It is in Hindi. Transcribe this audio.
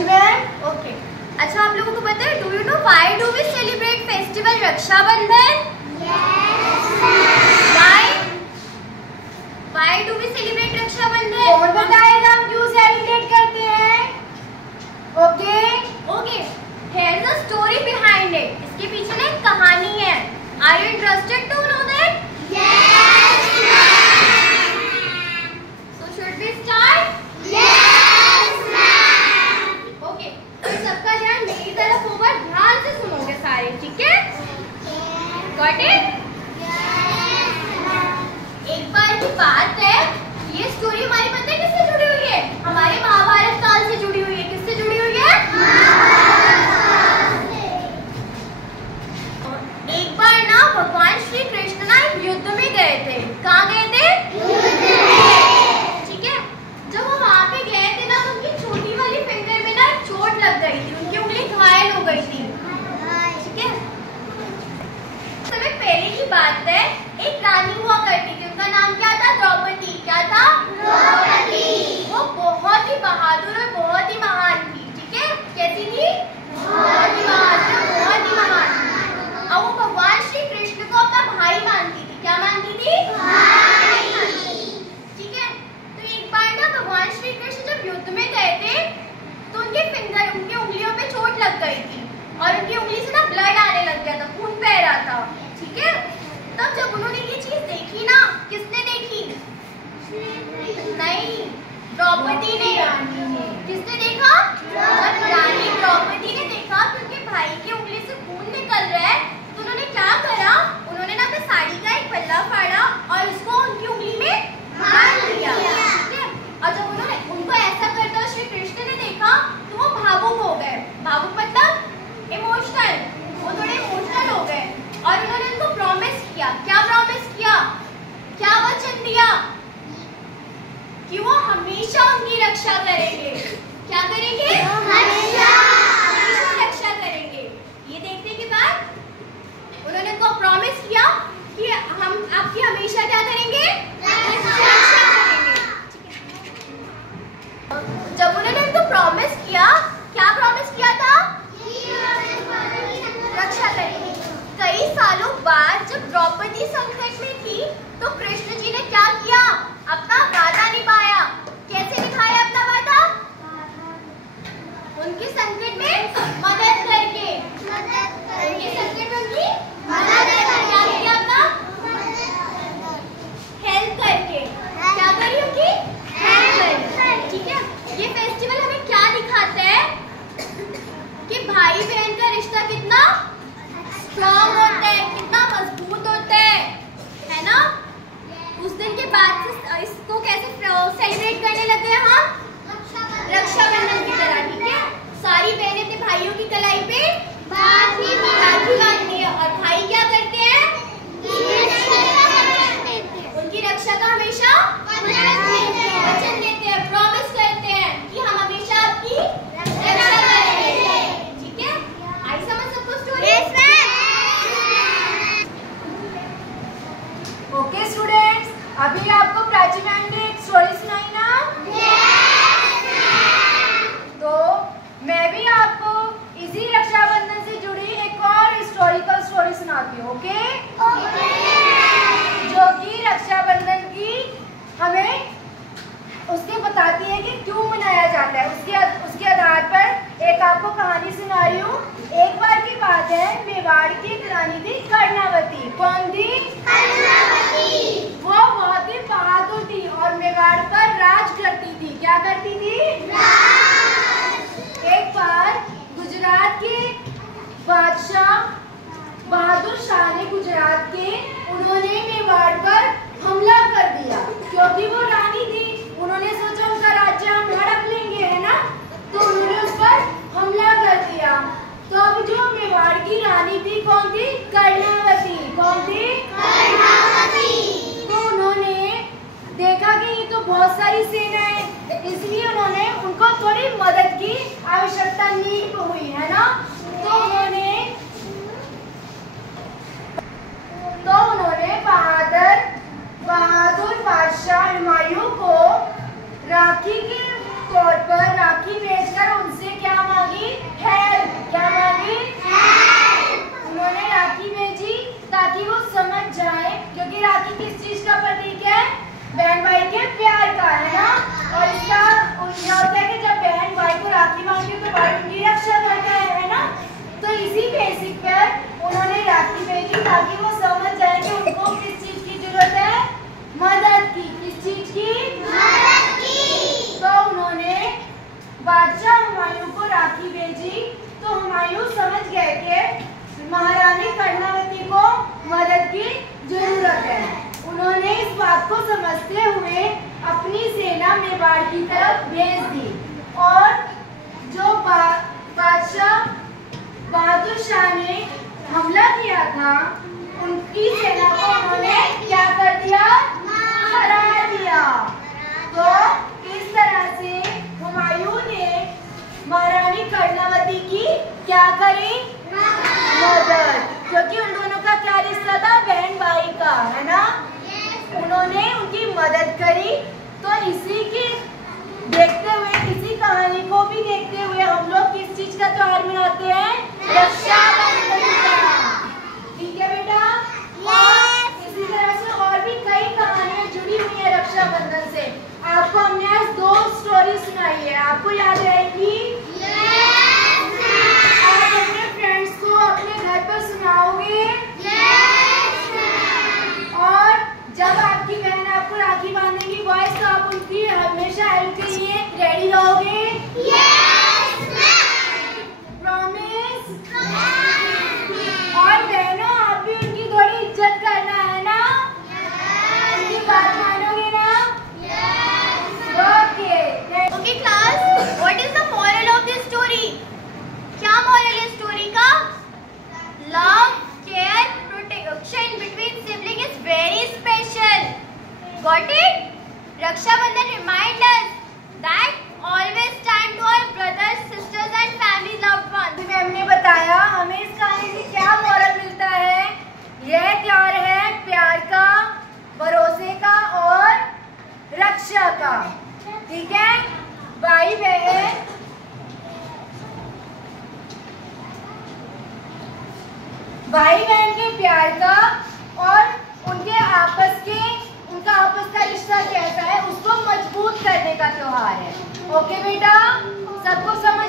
प्राची मैम। ओके, अच्छा आप लोगों को पता है, do you know why do we celebrate festival Rakshabandhan? Why do we celebrate Rakshabandhan? कौन बताएगा हम क्यों सेलिब्रेट करते हैं? Okay okay, here is the story behind it. इसके पीछे ना एक कहानी है। Are you interested to know that? Yes ma'am. So should we start? Yes ma'am. Okay, तो सबका ध्यान मेरी तरफ होगा, ध्यान से सुनोगे सारे, ठीक है? Got it? एक बार की बात है, ये स्टोरी हमारी पता है किससे जुड़ी हुई है? हमारे महाभारत काल से जुड़ी हुई है। किससे जुड़ी हुई है? एक बार ना भगवान श्री कृष्ण ना एक युद्ध में गए थे। कहाँ गए थे? ठीक है, जब वो वहां पे गए थे ना, तो उनकी छोटी वाली फिंगर में ना एक चोट लग गई थी, उनकी उंगली घायल हो गई थी। ठीक है, समय पहले की बात है, एक रानी हुआ करती थी। उनका नाम क्या था? द्रौपदी। क्या था? द्रौपदी। वो बहुत ही बहादुर और बहुत ही महान थी। ठीक है, कैसी थी? बहुत ही बहादुर, बहुत ही महान। अब वो भगवान श्री कृष्ण को अपना भाई मानती थी। क्या मानती थी? भाई। ठीक है, तो एक बार ना भगवान श्री कृष्ण जब युद्ध में गए थे, तो उनके फिंगर, उनकी उंगलियों पे चोट लग गई थी और उनकी उंगली से ना ब्लड आने लग गया था, खून बह रहा था। ठीक है, तब जब उन्होंने ये चीज देखी ना, किसने देखी? नहीं, द्रौपदी ने। किसने देखा? जब रानी द्रौपदी ने देखा कि उनके भाई की उंगली से खून निकल रहा है, तो उन्होंने क्या करा? उन्होंने ना अपनी साड़ी का एक पल्ला फाड़ा और उसको उनकी उंगली में बांध दिया। ठीक है, और जब उन्होंने उनको ऐसा करते हुए श्री कृष्ण ने देखा, तो वो भावुक हो गए। भावुक मतलब इमोशनल, वो थोड़े इमोशनल हो गए और उन्होंने उनको प्रॉमिस किया। क्या प्रॉमिस किया? क्या वचन दिया? कि वो हमेशा उनकी रक्षा करेंगे। क्या करेंगे? हमेशा रक्षा करेंगे। ये देखने के बाद उन्होंने उनको प्रॉमिस किया कि हम आपकी हमेशा क्या करेंगे? रक्षा करेंगे। जब उन्होंने उनको प्रॉमिस किया, क्या प्रॉमिस किया था? रक्षा करेंगे। कई सालों बाद जब द्रौपदी संकट में थी, तो कृष्ण जी ने क्या किया? अपना वादा निभाया। कैसे निभाया अपना वादा? उनके संकट में मदद करके। उनके संकट में उनकी मदद करके क्या किया? अपना हेल्प करके। क्या करी? उनकी हेल्प करी। ठीक है, ये फेस्टिवल हमें क्या दिखाता है? कि भाई बहन का रिश्ता कितना स्ट्रॉन्ग होता है, कितना मजबूत होता है ना? उस दिन के बाद से इसको कैसे सेलिब्रेट करने लगे हम? रक्षाबंधन की तरह। ठीक है, सारी बहनें अपने भाइयों की कलाई पे राखी बांधती है और भाई क्या करते हैं? उनकी रक्षा का हमेशा वचन देते हैं, प्रॉमिस करते हैं कि हम हमेशा आपकी रक्षा करेंगे। ठीक है, आई समझ सबको स्टोरी? ओके स्टूडेंट्स, अभी आपको प्राची मैम ने एक स्टोरी सुनाई ना? तो मैं भी आपको इसी रक्षाबंधन से जुड़ी एक और हिस्टोरिकल स्टोरी सुनाती हूँ। ओके? जो कि रक्षाबंधन की हमें उसके बताती है कि क्यों मनाया जाता है। उसके आधार पर एक आपको कहानी सुना रही हूँ। एक बार की बात है, मेवाड़ की एक रानी थी कर्णावती। कौन थी? कर्णावती। वो बहुत ही बहादुर थी और मेवाड़ पर राज करती थी। क्या करती थी? राज। एक बार गुजरात के बादशाह बहादुर शाह ने उन्होंने मेवाड़ पर हमला कर दिया। क्योंकि वो रानी थी, उन्होंने सोचा उनका राज्य हम हड़प लेंगे, है ना? तो उन्होंने उस पर हमला कर दिया। तो अब जो मेवाड़ की रानी थी, कौन थी? कर्णावती। कौन थी? कर्णावती। तो उन्होंने देखा कि ये तो बहुत सारी सेना है, इसलिए उन्होंने उनको थोड़ी मदद की आवश्यकता नीड हुई, है ना? तो उन्होंने बहादुर बादशाह हुमायूं को राखी के तौर पर राखी भेजकर उनसे क्या मांगी? हेल्प। क्या मांगी? हेल्प। उन्होंने राखी भेजी ताकि वो समझ जाए, क्योंकि राखी किस चीज का प्रतीक है? बहन भाई के प्यार का, है ना। और इसका क्या होता है कि जब बहन भाई को राखी मांगती है तो भाई उनकी रक्षा करता है ना। तो इसी बेसिक पर उन्होंने राखी भेजी ताकि वो समझ जाए कि उनको किस चीज की जरूरत है? मदद की। किस चीज की? मदद की। तो उन्होंने बादशाह हुमायूं को राखी भेजी, तो हुमायूं समझ गए कि महारानी कर्णावती को मदद की जरूरत है। उन्होंने इस बात को समझते हुए अपनी सेना मेवाड़ की तरफ भेज दी और जो बादशाह बहादुर शाह ने हमला किया था उनकी सेना को उन्होंने क्या कर दिया? हरा दिया। तो इस तरह से हुमायूं ने महारानी कर्णावती की क्या करी? मदद। क्योंकि उन दोनों का क्या रिश्ता था? बहन भाई का, है ना। उन्होंने उनकी मदद करी। तो इसी की देखते हुए, इसी कहानी को भी देखते हुए हम लोग किस चीज का त्योहार मनाते हैं? रक्षाबंधन का। ठीक है बेटा। और इसी तरह से और भी कई कहानियां जुड़ी हुई है रक्षाबंधन से। आपको हमने आज 2 स्टोरी सुनाई है, आपको याद रहेगी? आप अपने फ्रेंड्स को अपने घर पर सुनाओगे? और जब आपकी बहन आपको राखी बांधेगी बॉयज, तो आप उनकी हमेशा हेल्प के लिए रेडी रहोगे? प्रॉमिस? और बहनों, आप भी उनकी थोड़ी इज्जत करना है ना? उनकी बात मानोगे ना? Okay class, what is the moral of this story? क्या मोरल है स्टोरी का? Love, care, protection between sibling is very special. Got it? Rakshabandhan reminds us that always stand to our brothers, sisters and family loved ones. Ma'am ने बताया हमें इस कहानी से क्या मोरल मिलता है। यह त्योहार है प्यार का, भरोसे का और रक्षा का। ठीक है भाई बहन, भाई बहन के प्यार का और उनका आपस का रिश्ता कैसा है उसको मजबूत करने का त्योहार है। ओके बेटा, सबको समझ